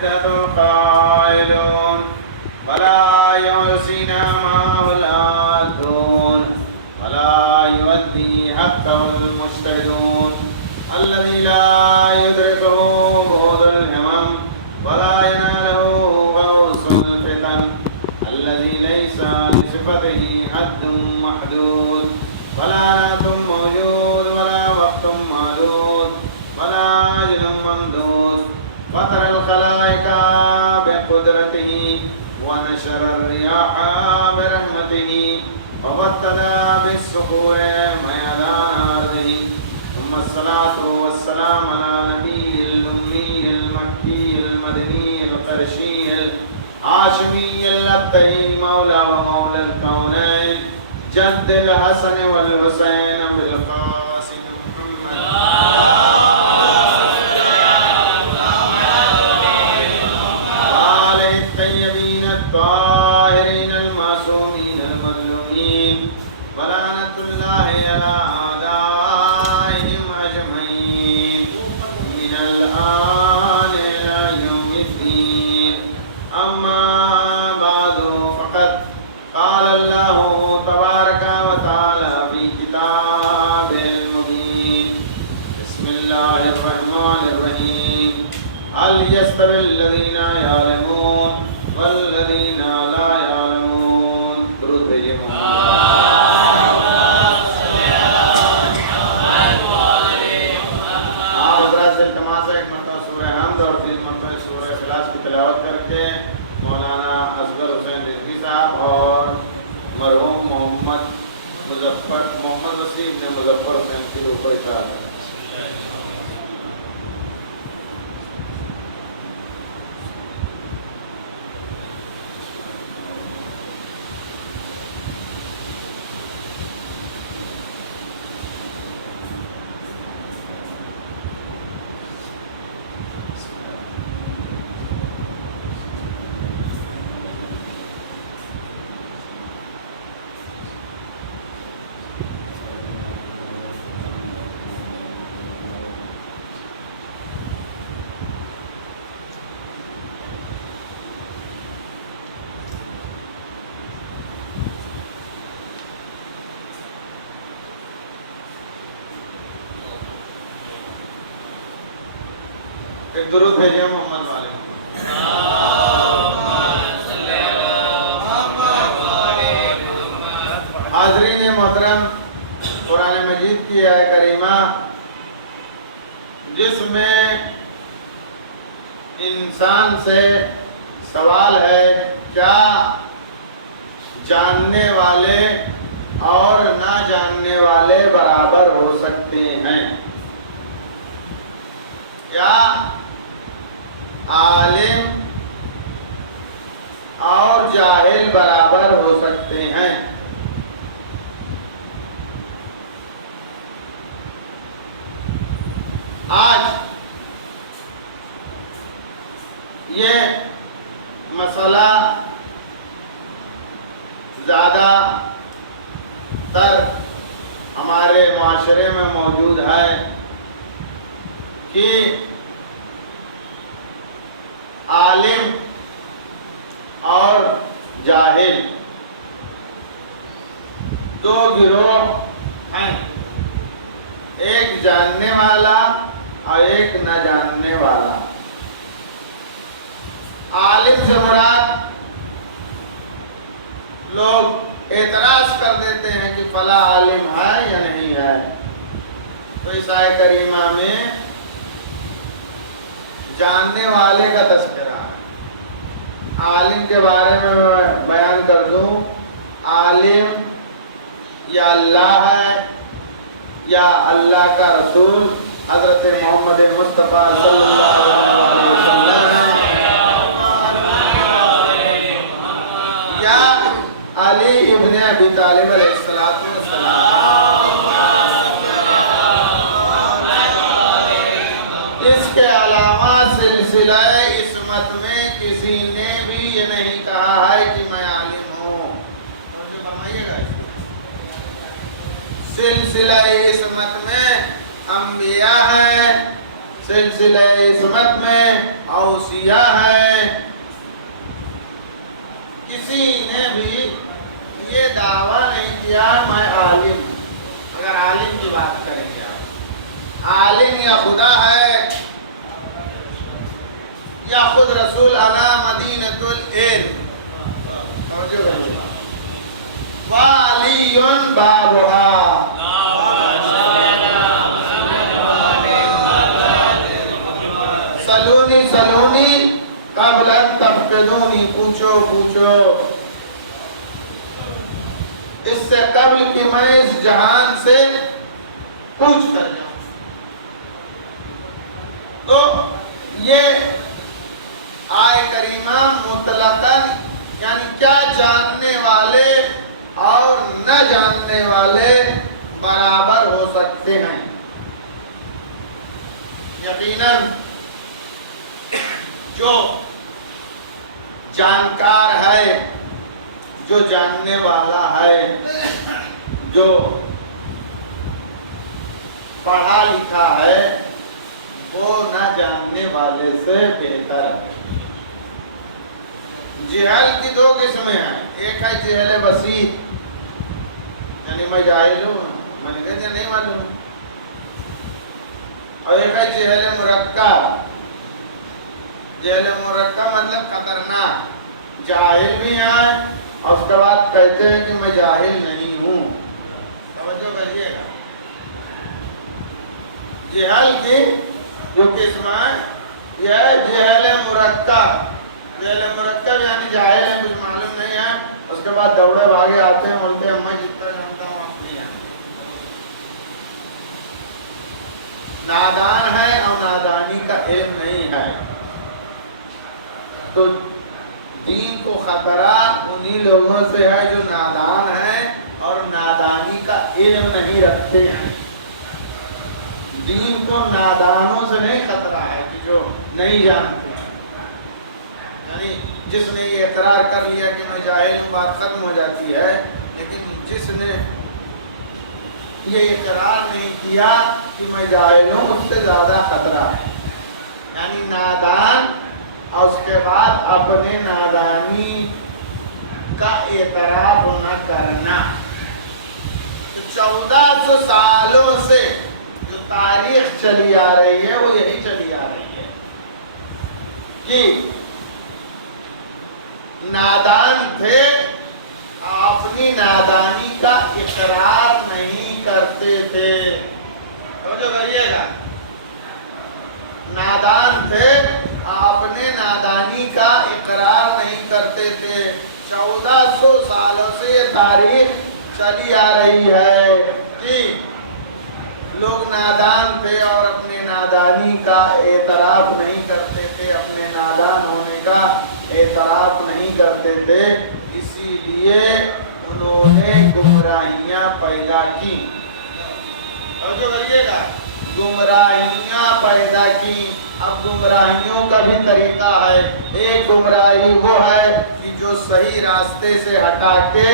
عدة القائلون ولا يحسن معه العادون ولا يؤدي حقه المجتهدون الذي لا يدركه بعد الهمم ولا يناله غوص الفتن الذي ليس لصفته حد محدود ولا نعت موجود ولا وقت معدود ولا أجل ممدود وترى الخلائق بقدرته ونشر الرياح برحمته وبتنا بالسحور ميدان أرضه ثم الصلاة والسلام على نبي الأمي المكي المدني القرشي الهاشمي الأبتهي مولى ومولى الكونين جد الحسن والحسين بالقاسم محمد وآله الطيبين الطاهرين المعصومين المظلومين ولعنة الله على أعدائهم أجمعين من الآن إلى يوم الدين أما بعد فقد قال الله تبارك وتعالى في كتابه المبين بسم الله الرحمن الرحيم هل يستوي الذين يعلمون والذين لا يعلمون درود بھیجئے آپ حضرات سے التماس ہے ایک مرتبہ سورہ حمد اور 3 مرتبہ سورہ اخلاص کی تلاوت کر کے مولانا اصغر حسین رضوی صاحب اور مرحوم محمد وسیم نے مظفر حسین کی روح کو اطلاع کرا. ایک درود بھیجئے محمد والے حاضرین محترم. قرآن مجید کی آیت کریمہ جس میں انسان سے سوال ہے کیا جاننے والے اور نہ جاننے والے برابر ہو سکتے ہیں؟ کیا عالم اور جاہل برابر ہو سکتے ہیں؟ آج یہ مسئلہ زیادہ تر ہمارے معاشرے میں موجود ہے کہ عالم اور جاہل دو گروہ ہیں، ایک جاننے والا اور ایک نہ جاننے والا. عالم سے مراد لوگ اعتراض کر دیتے ہیں کہ فلاں عالم ہے یا نہیں ہے. تو اس آیت کریمہ میں جاننے والے کا تذکرہ ہے. عالم کے بارے میں بیان کر دوں، عالم یا اللہ ہے یا اللہ کا رسول حضرت محمد مصطفیٰ صلی اللہ علیہ وسلم ہے، یا علی ابن ابی طالب علیہ السلام. اس کے علاوہ سلسلہ عصمت میں کسی نے بھی یہ نہیں کہا ہے کہ میں عالم ہوں. سلسلہ عصمت میں انبیاء ہیں، سلسلہ عصمت میں اوصیاء ہے، دعویٰ نہیں کیا میں عالم. اگر عالم کی بات کریں گے آپ، عالم یا خدا ہے یا خود رسول انا مدینۃ العلم. توجہ کریے. وعلی بابها. سلونی سلونی قبل ان تفقدونی. پوچھو پوچھو اس سے قبل کہ میں اس جہان سے پوچھ کر جاؤں. تو یہ آئے کریمہ مطلقاً یعنی کیا جاننے والے اور نہ جاننے والے برابر ہو سکتے ہیں؟ یقیناً جو جانکار ہے، جو جاننے والا ہے، جو پڑھا لکھا ہے، وہ نہ جاننے والے سے بہتر ہے. جہل کی دو قسمیں ہیں. ایک ہے جہل بسیط، یعنی میں جاہل ہوں، میں نے کہا نہیں معلوم. اور ایک ہے جہل مرکب. جہل مرکب مطلب خطرناک. جاہل بھی ہیں اور اس کے بعد کہتے ہیں کہ میں جاہل نہیں ہوں. توجہ کریے گا. جہل کی جو قسم ہے یہ ہے جہل مرکب. جہل مرکب یعنی جاہل ہے، کچھ معلوم نہیں ہے، اس کے بعد دوڑے بھاگے آتے ہیں، بولتے ہیں میں جتنا جانتا ہوں آپ نہیں جانتے. نادان ہے اور نادانی کا علم نہیں ہے. تو دین کو خطرہ انہی لوگوں سے ہے جو نادان ہیں اور نادانی کا علم نہیں رکھتے ہیں. دین کو نادانوں سے نہیں خطرہ ہے کہ جو نہیں جانتے. یعنی جس نے یہ اقرار کر لیا کہ میں جاہل ہوں بات ختم ہو جاتی ہے، لیکن جس نے یہ اقرار نہیں کیا کہ میں جاہل ہوں اس سے زیادہ خطرہ ہے. یعنی نادان اور اس کے بعد اپنے نادانی کا اعتراف نہ کرنا. 1400 سالوں سے جو تاریخ چلی آ رہی ہے وہ یہی چلی آ رہی ہے کہ نادان تھے، اپنی نادانی کا اقرار نہیں کرتے تھے. سمجھو کریے گا. نادان تھے، اپنے نادانی کا اقرار نہیں کرتے تھے. 1400 سالوں سے یہ تاریخ چلی آ رہی ہے کہ لوگ نادان تھے اور اپنے نادانی کا اعتراف نہیں کرتے تھے، اپنے نادان ہونے کا اعتراف نہیں کرتے تھے. اسی لیے انہوں نے گمراہیاں پیدا کی. توجہ کریے گا. گمراہیاں پیدا کی. اب گمراہیوں کا بھی طریقہ ہے. ایک گمراہی وہ ہے کہ جو صحیح راستے سے ہٹا کے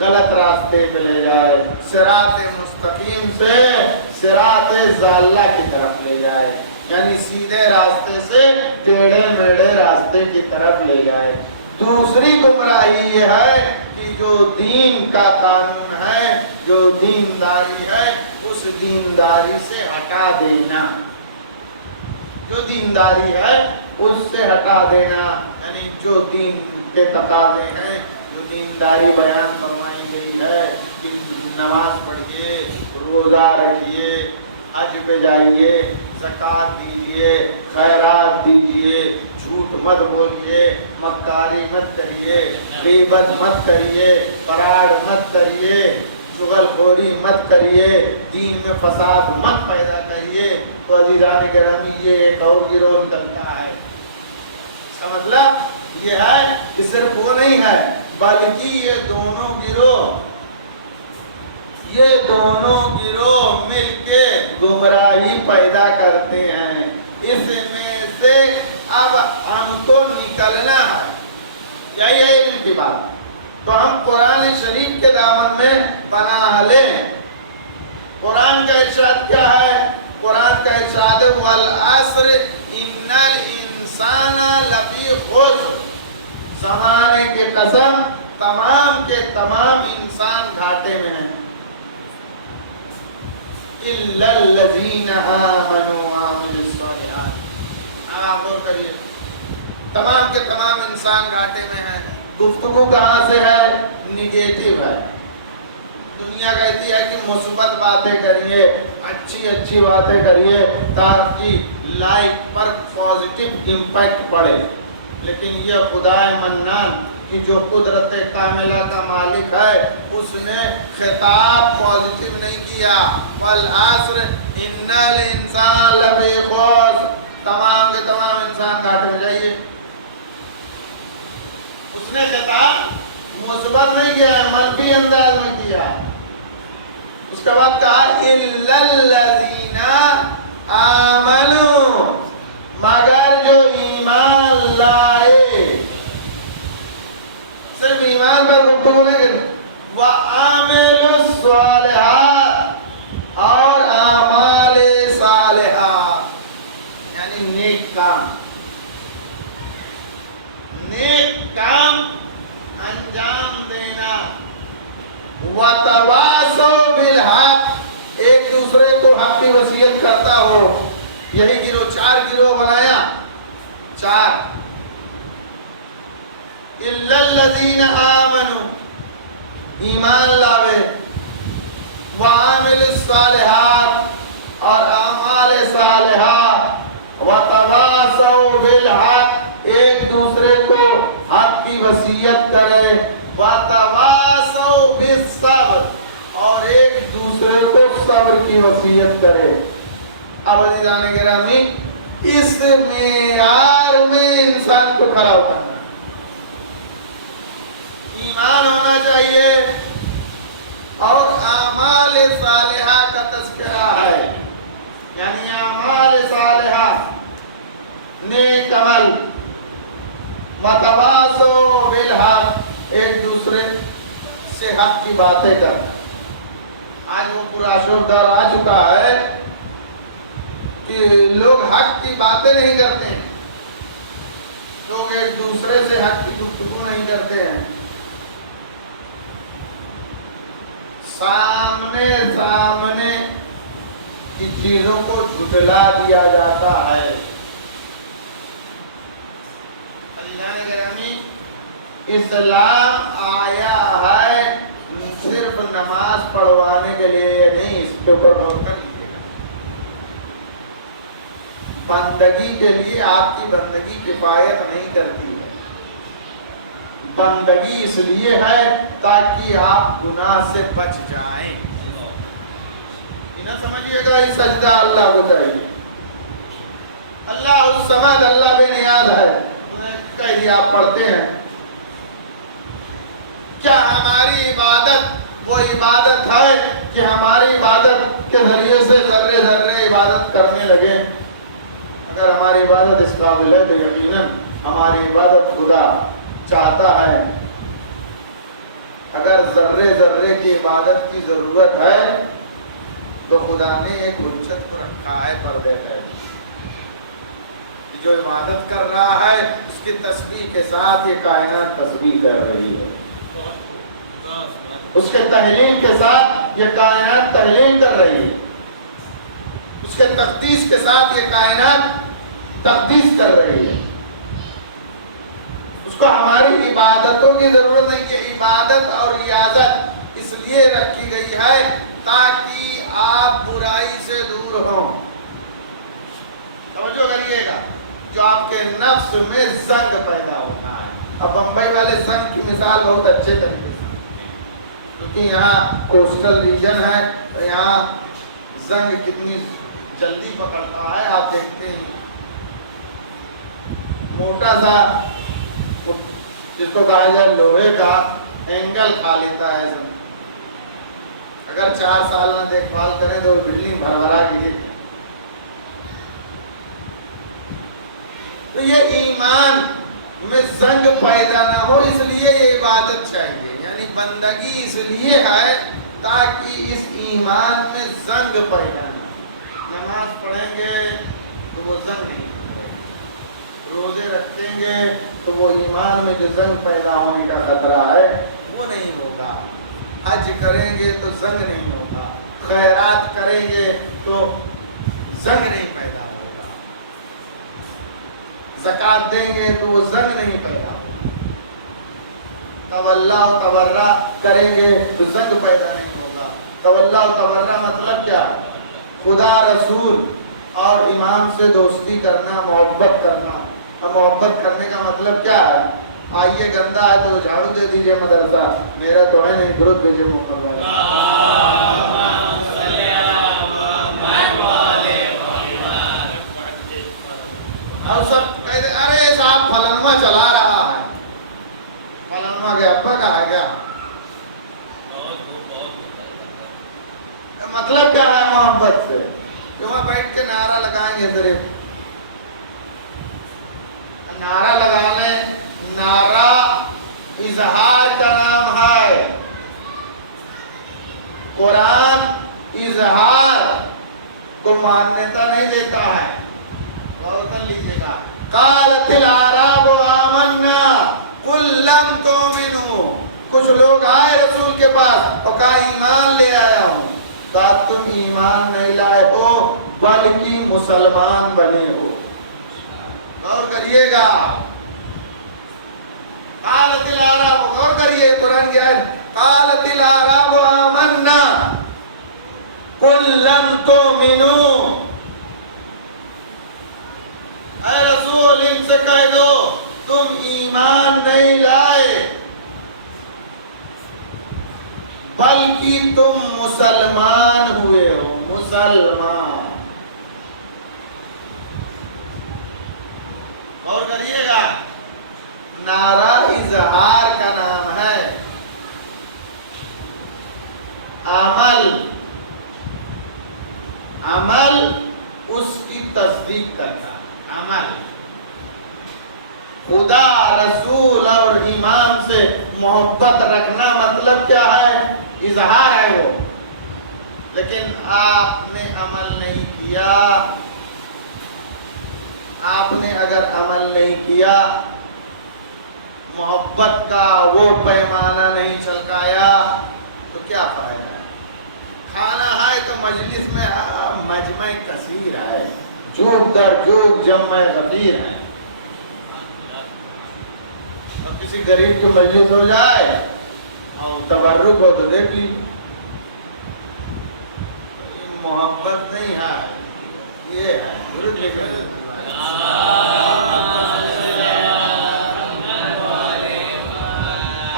غلط راستے پہ لے جائے، صراط مستقیم سے صراط ضالہ کی طرف لے جائے، یعنی سیدھے راستے سے ٹیڑھے میڑھے راستے کی طرف لے جائے. دوسری گمراہی یہ ہے کہ جو دین کا قانون ہے، جو دینداری ہے، اس دینداری سے ہٹا دینا. جو دینداری ہے اس سے ہٹا دینا، یعنی جو دین کے تقاضے ہیں، جو دینداری بیان فرمائی گئی ہے کہ نماز پڑھیے، روزہ رکھیے، حج پہ جائیے، زکوٰۃ دیجیے، خیرات دیجیے، جھوٹ مت بولیے، مکاری مت کریے، غیبت مت کریے، فراڈ مت کریے، چغل خوری مت کریے، دین میں فساد مت پیدا کریے. تو عزیزان گرامی یہ ایک اور گروہ نکلتا ہے. اس کا مطلب یہ ہے کہ صرف وہ نہیں ہے بلکہ یہ دونوں گروہ مل کے گمراہی پیدا کرتے ہیں. اس میں سے اب ہم کو نکلنا ہے. یہی ہے علم کی بات. تو ہم قرآن شریف کے دامن میں پناہ لیں. قرآن کا ارشاد کیا ہے؟ قرآن کا ارشاد والعصر ان الانسان لفی خسر. زمانے کی قسم تمام کے تمام انسان گھاٹے میں ہیں، الا الذین آمنوا وعملوا الصالحات۔ اب آپ غور کریے، تمام کے تمام انسان گھاٹے میں ہیں۔ گفتگو کہاں سے ہے؟ نگیٹو ہے۔ دنیا کہتی ہے کہ مثبت باتیں کریے، اچھی اچھی باتیں کریے تاکہ لائف پر پازیٹیو امپیکٹ پڑے، لیکن یہ خدا منان کہ جو قدرت کاملہ کا مالک ہے اس نے خطاب پازیٹیو نہیں کیا، والعصر ان الانسان لفی خسر، تمام کے تمام انسان گھاٹے میں جائیے۔ اس نے خطاب مثبت نہیں کیا ہے، منفی انداز میں کیا۔ اس کے بعد کہا الا الذین آمنوا، مگر جو ایمان لائے، صرف ایمان پر گفتگو نہیں کریں، وَعَمِلُوا الصَّالِحَاتِ، اور اعمال صالحات یعنی نیک کام، نیک کام انجام دینا، وَتَوَاصَوْا بِالْحَقِّ، ایک دوسرے کو حق کی وصیت کرتا ہو۔ یہی گروہ، 4 گروہ بنایا، 4، اِلَّا الَّذِينَ آمَنُوا، ایمان لاوے، وَعَامِلُوا الصَّالِحَاتِ، اور اعمال صالحات، وَتَوَاصَوْا بِالْحَقِّ، ایک دوسرے کو حق کی وصیت کرے، وَتَوَاصَوْا بِالصَّبْرِ، اور ایک دوسرے کو صبر کی وصیت کرے۔ اب عزیزان گرامی، اس معیار میں انسان کو کھڑا ہوتا ہے، ایمان ہونا چاہیے اور اعمال صالحہ کا تذکرہ ہے، یعنی اعمال صالحہ، نیک عمل، متواصوا بالحق، ایک دوسرے سے حق کی باتیں کرنا۔ آج وہ پورا شوق دور آ چکا ہے کہ لوگ حق کی باتیں نہیں کرتے ہیں، لوگ ایک دوسرے سے حق کی گفتگو نہیں کرتے ہیں، سامنے کی چیزوں کو جھٹلا دیا جاتا ہے۔ اسلام آیا ہے صرف نماز پڑھوانے کے لیے نہیں، اس کے اوپر غور کر لیجیے گا۔ بندگی کے لیے آپ کی بندگی کفایت نہیں کرتی ہے، بندگی اس لیے ہے تاکہ آپ گناہ سے بچ جائیں۔ انہیں سمجھئے گا، یہ سجدہ اللہ کو چاہیے۔ اللہ الصمد، اللہ بے نیاز ہے، انہیں کہہ دیا، آپ پڑھتے ہیں، کیا ہماری عبادت وہ عبادت ہے کہ ہماری عبادت کے ذریعے سے ذرے ذرے عبادت کرنے لگے؟ اگر ہماری عبادت اس قابل ہے تو یقیناً ہماری عبادت خدا چاہتا ہے۔ اگر ذرے ذرے کی عبادت کی ضرورت ہے تو خدا نے ایک حجت کو رکھا ہے، پردے ہے، جو عبادت کر رہا ہے اس کی تسبیح کے ساتھ یہ کائنات تسبیح کر رہی ہے، اس کے تحلیل کے ساتھ یہ کائنات تحلیل کر رہی ہے، اس کے تقدیس کے ساتھ یہ کائنات تقدیس کر رہی ہے۔ اس کو ہماری عبادتوں کی ضرورت نہیں، کہ عبادت اور ریاضت اس لیے رکھی گئی ہے تاکہ آپ برائی سے دور ہوں۔ توجہ کریے گا، جو آپ کے نفس میں زنگ پیدا ہوتا ہے۔ اب بمبئی والے زنگ کی مثال بہت اچھے طریقے سے، کیونکہ یہاں کوسٹل ریجن ہے تو یہاں زنگ کتنی جلدی پکڑتا ہے، آپ دیکھتے ہیں موٹا سا جس کو کہا جائے لوہے کا اینگل کھا لیتا ہے زنگ، اگر 4 سال نہ دیکھ بھال کریں تو بلڈنگ بھر بھرا گئی۔ تو یہ ایمان میں زنگ پیدا نہ ہو، اس لیے یہ عبادت چاہیے، یعنی بندگی اس لیے ہے تاکہ اس ایمان میں زنگ پیدا نہ ہو۔ نماز پڑھیں گے تو وہ زنگ نہیں، روزے رکھیں گے تو وہ ایمان میں جو زنگ پیدا ہونے کا خطرہ ہے وہ نہیں ہوگا، حج کریں گے تو زنگ نہیں ہوگا، خیرات کریں گے تو زنگ نہیں پیدا ہوگا، زکوٰۃ دیں گے تو وہ زنگ نہیں پیدا ہوگا، تولا و تبرہ کریں گے تو زنگ پیدا نہیں ہوگا۔ تولا و تبرہ مطلب کیا؟ خدا، رسول اور امام سے دوستی کرنا، محبت کرنا۔ اور محبت کرنے کا مطلب کیا ہے؟ آئیے گندا ہے تو جھاڑو دے دیجئے مدرسہ، میرا تو ہے نہیں، درود بھیجئے محمد۔ اور سب کہتے ارے صاحب فلنما چلا رہا ہے، فلنما کے ابا کہا گیا۔ مطلب کیا ہے محبت سے؟ کہ وہاں بیٹھ کے نعرہ لگائیں گے، صرف نعرہ لگا لیں۔ نعرہ اظہار کا نام ہے، قرآن اظہار کو مانیتا نہیں دیتا ہے۔ غور کر لیجیے گا، قالت الاعراب آمنا قل لم تؤمنوا، کچھ لوگ آئے رسول کے پاس اور کہا ایمان لے آیا ہوں، کہا تم ایمان نہیں لائے ہو بلکہ مسلمان بنے ہو۔ غور کریے گا، قالت الاعراب، غور کریے قرآن کی آیت، قالت الاعراب آمنا قل لم تؤمنوا، اے رسول ان سے کہہ دو تم ایمان نہیں لائے بلکہ تم مسلمان ہوئے ہو، مسلمان۔ اور کریے گا، نعرہ اظہار کا نام ہے، عمل اس کی تصدیق کرتا ہے، عمل۔ خدا، رسول اور امام سے محبت رکھنا مطلب کیا ہے؟ اظہار ہے وہ، لیکن آپ نے عمل نہیں کیا۔ آپ نے اگر عمل نہیں کیا، محبت کا وہ پیمانہ نہیں چھلکایا تو کیا فائدہ ہے؟ کھانا ہے تو مجلس میں مجمع کثیر ہے، جوگ در جوگ جمع غفیر ہے۔ اور کسی غریب کی مجلس ہو جائے اور تبرک ہو تو دیکھ لی، محبت نہیں ہے، یہ ہے درود لکھیں۔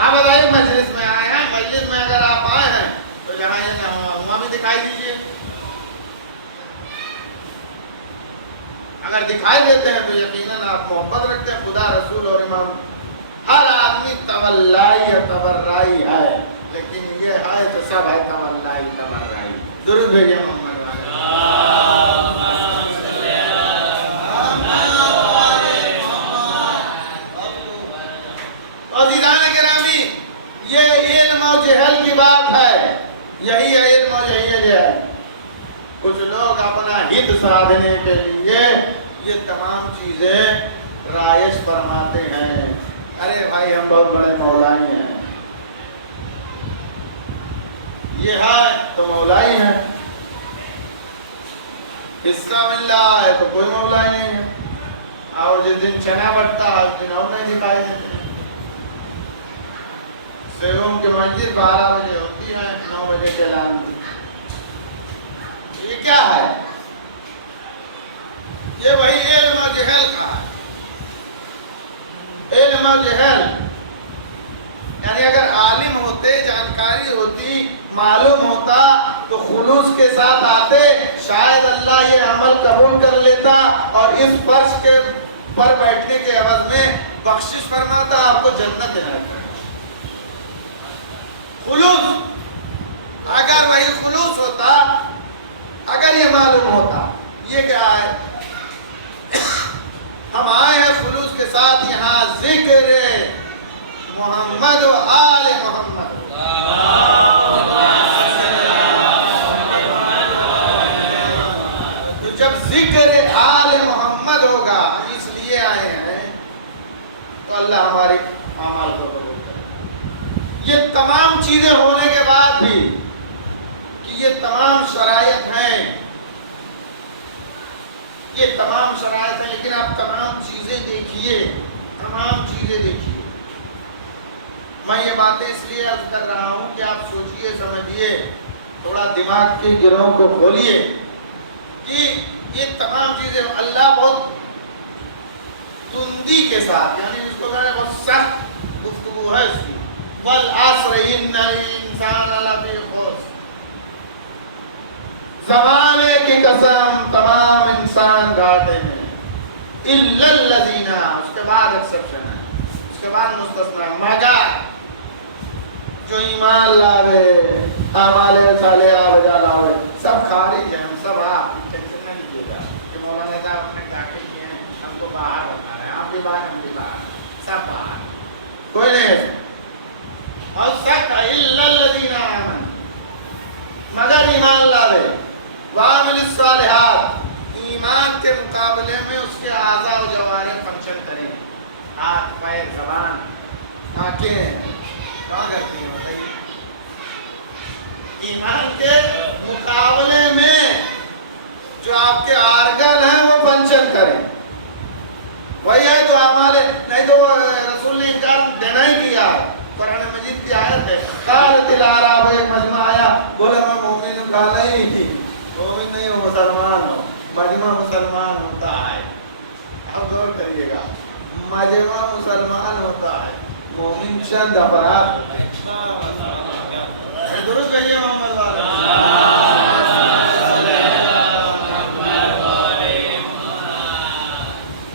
آپ بتائیے مجلس میں آئے ہیں، مجلس میں اگر آپ آئے ہیں تو جہاں وہاں بھی دکھائی دیجیے، اگر دکھائی دیتے ہیں تو یقیناً آپ محبت رکھتے ہیں خدا، رسول اور امام۔ ہر آدمی تولائی اور تبرائی ہے، لیکن یہ ہے تو سب ہے تولائی تبرائی۔ درود بھیجئے محمد۔ یہ علم و جہل کی بات ہے، یہی ہے علم و یہی ہے جہل۔ کچھ لوگ اپنا ہت سادھنے کے لیے یہ تمام چیزیں رائج فرماتے ہیں۔ ارے بھائی ہم بہت بڑے مولائی ہیں، یہ ہے تو مولائی ہیں، حصہ مل رہا ہے تو کوئی مولائی نہیں ہے، اور جس دن چنا بٹتا ہے اس دن اور نہیں دکھائی دیتے۔ سیوم کی مسجد 12 بجے ہوتی ہے، 9 بجے کے اعلان ہوتی ہے۔ یہ کیا ہے؟ یہ وہی علم و جہل کا ہے، علم و جہل۔ یعنی اگر عالم ہوتے، جانکاری ہوتی، معلوم ہوتا تو خلوص کے ساتھ آتے، شاید اللہ یہ عمل قبول کر لیتا اور اس فرش کے پر بیٹھنے کے عوض میں بخشش فرماتا، آپ کو جنت دینا۔ خلوص، اگر وہی خلوص ہوتا، اگر یہ معلوم ہوتا، یہ کیا ہے؟ ہم آئے ہیں خلوص کے ساتھ یہاں ذکر محمد و آل محمد۔ تو جب ذکر آل محمد ہوگا، اس لیے آئے ہیں اللہ ہمارے اعمال کو قبول کرے۔ یہ تمام چیزیں ہونے کے بعد بھی کہ یہ تمام شرائط ہیں، یہ تمام شرائط ہیں، لیکن آپ تمام چیزیں دیکھیے، تمام چیزیں دیکھیے۔ میں یہ باتیں اس لیے عرض کر رہا ہوں کہ آپ سوچئے سمجھیے، تھوڑا دماغ کی گرہوں کو کھولیے کہ یہ تمام چیزیں اللہ بہت تندی کے ساتھ، یعنی اس کو کہنے بہت سخت گفتگو ہے اس کی، والعصر ان الانسان لفی خسر، زمانے کی قسم تمام انسان گھاٹے میں، الا الذین، اس کے بعد ایکسپشن ہے، اس کے بعد مستثنی، مگر جو ایمان لاوے، اعمال صالحہ بجا لاوے، سب خارج ہیں، ہم سب آپ ٹینشن نہ لیجیے گا کہ مولانا صاحب اپنے داخل کیے ہیں، ہم کو باہر بتا رہے ہیں، آپ بھی باہر، ہم بھی باہر، سب باہر، کوئی نہیں ایسے۔ اور سخت الا الذین آمنوا، مگر ایمان لاوے، وعملوا الصالحات، ایمان کے مقابلے میں اس کے اعضاء و جوارح فنکشن کریں، ہاتھ، پیر، زبان، آنکھیں کیا کرتی ہیں بتائیے؟ ایمان کے مقابلے میں جو آپ کے آرگن ہیں وہ فنکشن کریں، وہی ہے تو اعمال، نہیں تو رسول نے انکار دینا ہی کیا۔ قرآن مجید کی آیت ہے، قالت الاعراب، ایک مجمع آیا بولا میں مومن ہوں، کہا نہیں مومن نہیں ہوں، مسلمان ہوں۔ مجمع مسلمان ہوتا ہے، اب غور کریے گا، مجمع مسلمان ہوتا ہے، مومن چند افراد، درست کہیے محمد والا،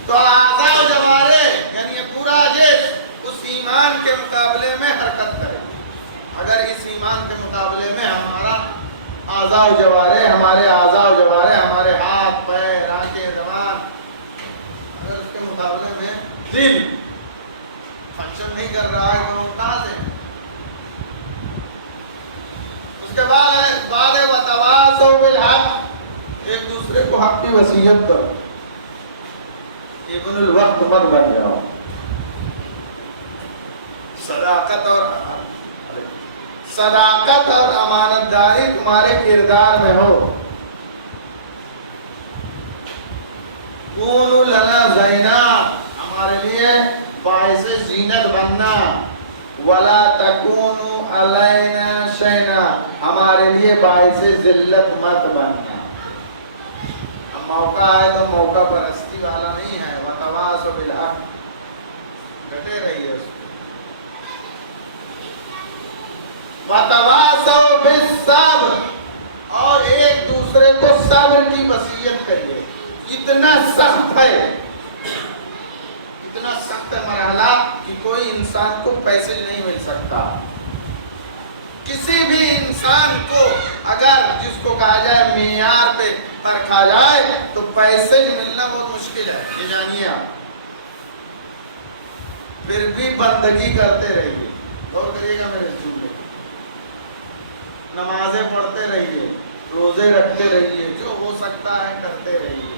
تو اعضاء و جوارح یعنی یہ پورا جسم اس ایمان کے مقابلے میں حرکت کرے۔ اگر اس ایمان کے مقابلے میں ہمارا اعضاء و جوارح، ہمارے اعضاء و جوارح، ہمارے ہاتھ، پیر، آنکھیں، زبان، اگر اس کے مقابلے میں دل فنکشن نہیں کر رہا ہے تو وہ کہاں سے؟ اس کے بعد ہے وتواصوا بالحق، ایک دوسرے کو حق کی وصیت کرو، ابن الوقت مت بن جاؤ، صداقت اور امانت داری تمہارے کردار میں ہو، کونوا لنا زینا، ہمارے لیے باعث زینت بننا، ولا تکونوا علینا شینا، ہمارے لیے باعث ذلت مت بننا۔ اب موقع ہے تو موقع پرستی والا نہیں ہے، وتواصوا بالحق، ڈٹے رہیے اس کو، وتواصوا بالصبر، اور ایک دوسرے کو صبر کی وصیت کریے۔ اتنا سخت ہے، اتنا سخت مرحلہ کہ کوئی انسان کو پیسے نہیں مل سکتا، کسی بھی انسان کو اگر جس کو کہا جائے معیار پہ پرکھا جائے تو پیسے ملنا بہت مشکل ہے، یہ جانیے آپ، پھر بھی بندگی کرتے رہیے، غور کریے گا میرے جملے، نمازیں پڑھتے رہیے، روزے رکھتے رہیے، جو ہو سکتا ہے کرتے رہیے،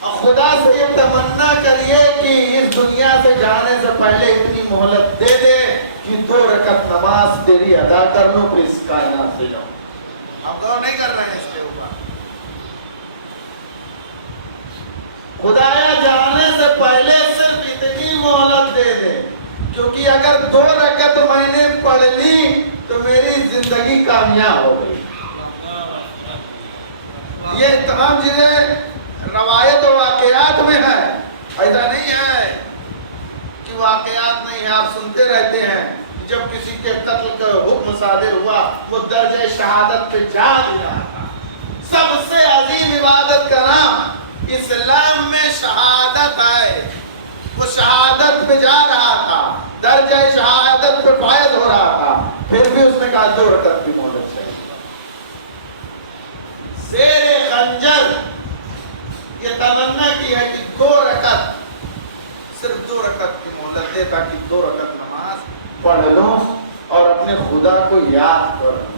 اور خدا سے یہ تمنا کریے کہ اس دنیا سے جانے سے پہلے اتنی مہلت دے دے کہ 2 رکعت نماز تیری ادا کر لوں پھر اس کائنات سے جاؤں۔ آپ غور نہیں کر رہے ہیں اس کے اوپر، خدایا جانے سے پہلے صرف اتنی مہلت دے دے، کیونکہ اگر 2 رکعت میں نے پڑھ لی تو میری زندگی کامیاب ہو گئی۔ یہ تمام چیزیں روایت و واقعات میں ہے، ایسا نہیں ہے کہ واقعات نہیں ہیں، آپ سنتے رہتے ہیں، جب کسی کے قتل کا حکم صادر ہوا وہ درجہ شہادت پہ جا رہا تھا، سب سے عظیم عبادت کا نام اسلام میں شہادت ہے، وہ شہادت پہ جا رہا تھا، درجہ شہادت پہ فائز ہو رہا تھا، پھر بھی اس نے کہا 2 رکعت کی مہلت چاہیے۔ زیر خنجر یہ تمنا کی ہے کہ 2 رکعت، صرف 2 رکعت کی مہلت دے تاکہ 2 رکعت نماز پڑھ لوں اور اپنے خدا کو یاد کر لوں،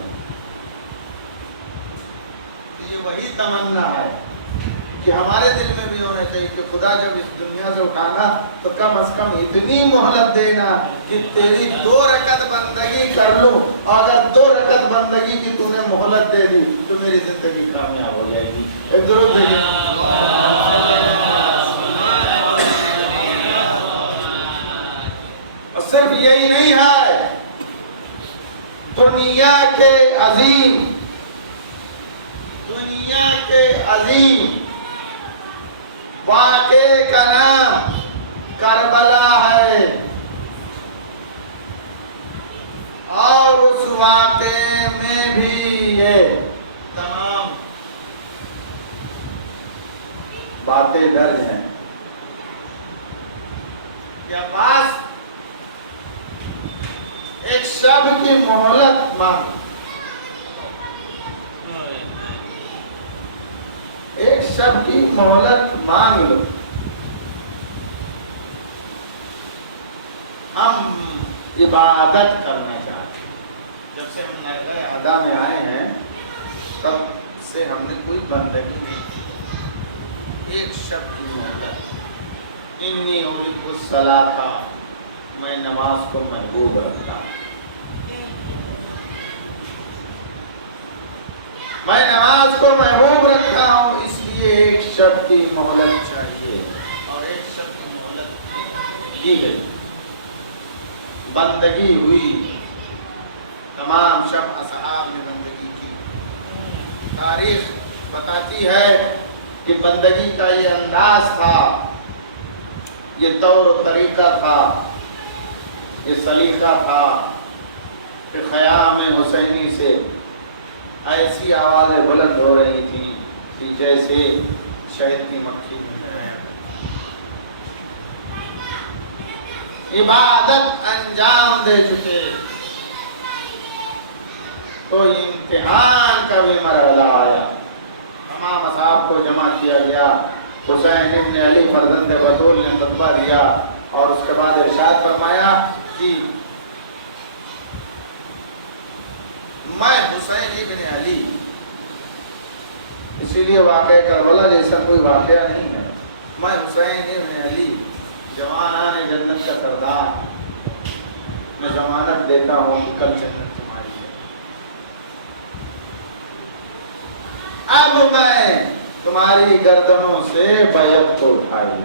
یہ وہی تمنا ہے۔ کہ ہمارے دل میں بھی ہونا چاہیے کہ خدا جب اس دنیا سے اٹھانا تو کم از کم اتنی مہلت دینا کہ تیری 2 رکعت بندگی کر لوں، اور اگر 2 رکعت بندگی کی تو نے مہلت دے دی تو میری زندگی کامیاب ہو جائے گی۔ ایک درود دیجیے۔ اور صرف یہی نہیں ہے، دنیا کے عظیم واقعے کا نام کربلا ہے، اور اس واقعے میں بھی یہ تمام باتیں درج ہیں کہ عباس ایک شب کی مہلت مانگ، ایک شب کی مہلت مانگ لو، ہم عبادت کرنا چاہتے ہیں۔ جب سے ہم نرگاہ ادا میں آئے ہیں تب سے ہم نے کوئی بندگی نہیں کی، ایک شب کی مہلت۔ انی احب الصلاۃ، میں نماز کو محبوب رکھتا ہوں، میں نماز کو محبوب رکھتا ہوں، اس لیے ایک شب کی مہلت چاہیے، اور ایک شب کی مہلت دی گئی، بندگی ہوئی، تمام شب اصحاب نے بندگی کی۔ تاریخ بتاتی ہے کہ بندگی کا یہ انداز تھا، یہ طور و طریقہ تھا، یہ سلیقہ تھا کہ خیام حسینی سے ایسی آوازیں بلند ہو رہی تھیں کہ جیسے شہد کی مکھی میں عبادت انجام دے چکے، تو امتحان کا بھی مرحلہ آیا، تمام اصحاب کو جمع کیا گیا، حسین ابن علی فرزند بطول نے خطبہ دیا، اور اس کے بعد ارشاد فرمایا کہ میں حسین ابن علی، اسی لیے واقعہ کربلا جیسا کوئی واقعہ نہیں ہے، میں حسین ابن علی جوانان جنت کا سردار، میں ضمانت دیتا ہوں کہ کل جنت تمہاری ہے۔ اب میں تمہاری گردنوں سے بیعت کو اٹھائی۔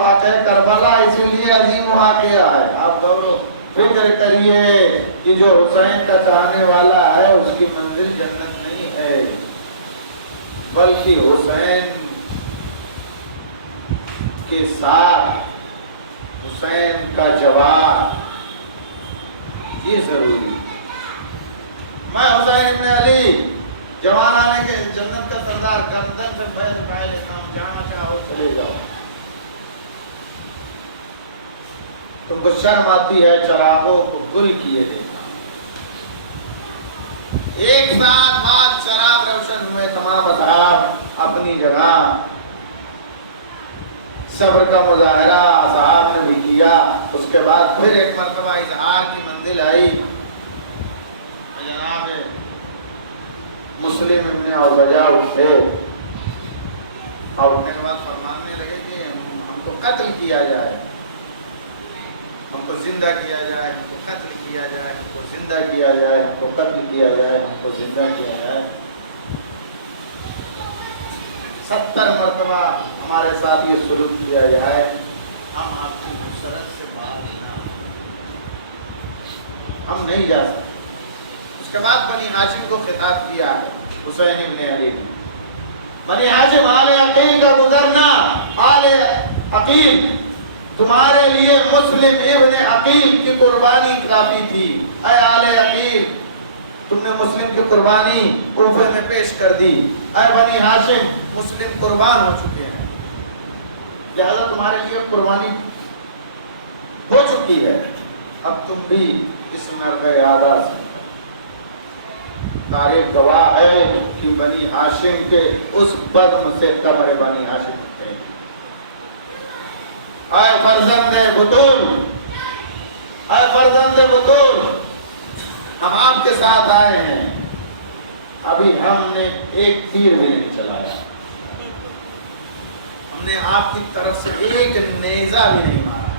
واقعہ کربلا اسی لیے عظیم واقعہ ہے، آپ غور و فکر کریے کہ جو حسین کا چاہنے والا ہے اس کی منزل جنت نہیں ہے، بلکہ حسین کے ساتھ حسین کا جواب یہ ضروری۔ میں حسین ابن علی جوانانے کے جنت کا سردار، گردن سے بیعت اٹھائے لیتا ہوں، جہاں چاہو چلے جاؤ۔ تم کو شرم آتی ہے چراغوں کو گل کیے دیکھنا۔ ایک ساتھ بعد چراغ روشن ہوئے، تمام اصحاب اپنی جگہ، صبر کا مظاہرہ صحاب نے بھی کیا۔ اس کے بعد پھر ایک مرتبہ اظہار کی منزل آئی، جناب مسلم ابن اوزجہ اٹھے، اور اٹھنے کے بعد فرمانے لگے کہ ہم کو قتل کیا جائے، ہم کو زندہ کیا جائے، ہم کو قتل کیا جائے، ہم کو زندہ کیا جائے، ہم کو قتل کیا جائے، ہم کو زندہ کیا جائے۔ 70 مرتبہ ہمارے ساتھ یہ سلوک کیا جائے، ہم آپ کی نصرت سے باہر ہم نہیں جا سکتے۔ اس کے بعد بنی ہاشم کو خطاب کیا حسین ابن علی نے، بنی ہاشم آل عقیل کا گزرنا، آل عقیل تمہارے لیے مسلم ابن عقیل کی قربانی کافی تھی، اے آل عقیل تم نے مسلم کی قربانی کوفے میں پیش کر دی، اے بنی ہاشم مسلم قربان ہو چکے ہیں، لہذا تمہارے لیے قربانی ہو چکی ہے، اب تم بھی اس مرغ اعلیٰ سے۔ تاریخ گواہ ہے کہ بنی ہاشم کے اس بزم سے قبر بنی ہاشم تھے۔ اے فرزند بطول، اے فرزند بطول، ہم آپ کے ساتھ آئے ہیں، ابھی ہم نے ایک تیر بھی نہیں چلایا، ہم نے آپ کی طرف سے ایک نیزہ بھی نہیں مارا،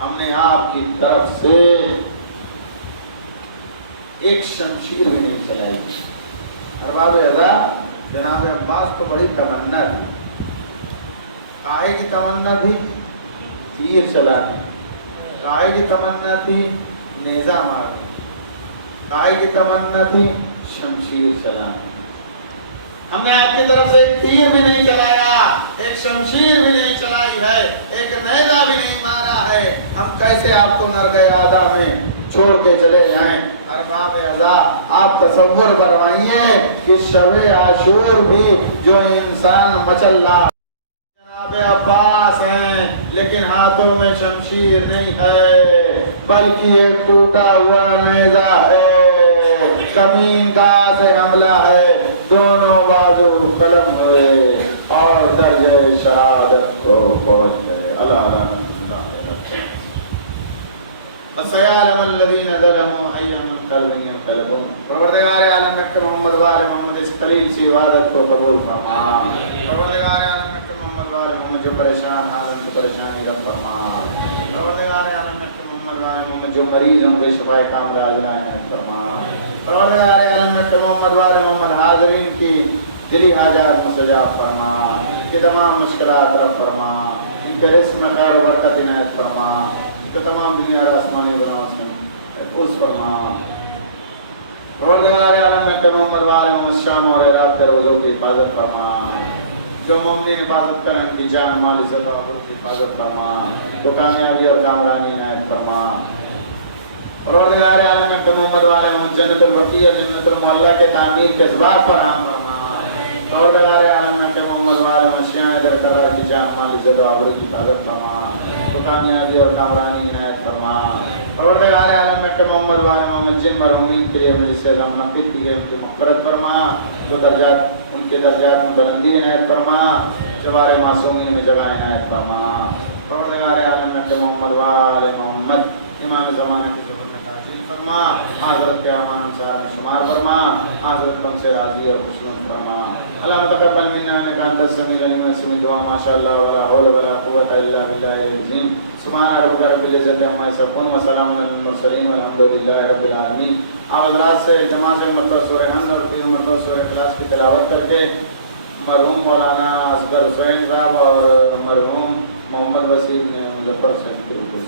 ہم نے آپ کی طرف سے ایک شمشیر بھی نہیں چلائی۔ ارباب اعضا جناب عباس کو بڑی تمنا تھی، کاہے کی تمنا تھی؟ تیر چلانی۔ کاہے کی تمنا تھی؟ نیزہ مارنا۔ کاہے کی تمنا تھی؟ شمشیر چلانی۔ ہم نے آپ کی طرف سے ایک تیر بھی نہیں چلایا، ایک شمشیر بھی نہیں چلائی ہے، ایک نیزہ بھی نہیں مارا ہے، ہم کیسے آپ کو نرگہ آدھا میں چھوڑ کے چلے جائیں؟ ارباب اعضا آپ تصور فرمائیے کہ شب عاشور بھی جو انسان مچل رہا، جناب عباس ہیں لیکن ہاتھوں میں شمشیر نہیں ہے بلکہ ایک ٹوٹا ہوا نیزہ ہے، کمین گاہ سے حملہ ہے، دونوں بازو قلم ہوئے اور درجہ شہادت کو پہنچ گئے۔ اللہ فَسَيَعْلَمَ الَّذِينَ ظَلَمُوا أَيَّ مُنقَلَبٍ يَنقَلِبُونَ۔ پروردگار عالم مکہ محمد وآل محمد اس قلیل سی عبادت کو قبول فرما۔ پروردگار عالم مکہ محمد وآل محمد جو پریشان حال ان کو پریشانی رب فرما۔ پروردگار عالم مکہ محمد وآل محمد جو مریض ان کو شفائے کاملہ عاجلہ عنایت فرما۔ پروردگار عالم مکہ محمد وآل محمد حاضرین کی دلی حاجات مستجاب فرما، ان کی تمام مشکلات رب فرما، ان کے رزق میں خیر و برکت عنایت فرما، ان کے تمام دنیا اور آسمانی بلاؤں سے محفوظ فرما۔ پروردگار عالم مکہ محمد وآل محمد شام اور عراق کے روزوں کی حفاظت فرما، جو مومنین حفاظت کریں ان کی جان مال عزت و آبرو کی حفاظت فرما، تو کامیابی اور کامرانی عنایت فرما۔ پروردگار عالم مکہ محمد وآل محمد جنت البقیع اور جنت المعلیٰ کے تعمیر کے اسباب فراہم فرما۔ پروردگار عالم مکہ محمد وآل محمد شیعہ درقرار کی جان مال عزت و آبرو کی حفاظت فرما، تو کامیابی اور کامرانی عنایت فرما۔ پروردگار عالم مکہ محمد وآل محمد جن مرحومین کے لیے مجلس سے منعقد کی گئی ان کی مغفرت فرما، تو درجات ان کے درجات میں بلندی عنایت فرما، جوار معصومین میں جگہ عنایت فرما۔ پروردگار عالم مکہ محمد وآل محمد امام زمانہ کے ظہور میں تعجیل فرما، حضرت کے امان انصار میں شمار فرما، حضرت ہم سے راضی اور خوشنود فرما۔ اللہم تقبل منا انک انت السمیع العلیم السمیع دعا ماشاء اللہ ولا حول ولا قوة الا باللہ العظیم۔ سبحان ربک رب العزت عما یصفون وسلام علی المرسلین والحمد للہ رب العالمین۔ آپ حضرات سے جماعت سے مرتبہ سورہ حمد اور 3 مرتبہ سورہ اخلاص کی تلاوت کر کے مرحوم مولانا اصغر حسین صاحب اور مرحوم محمد وسیم نے مظفر صاحب کی روح کو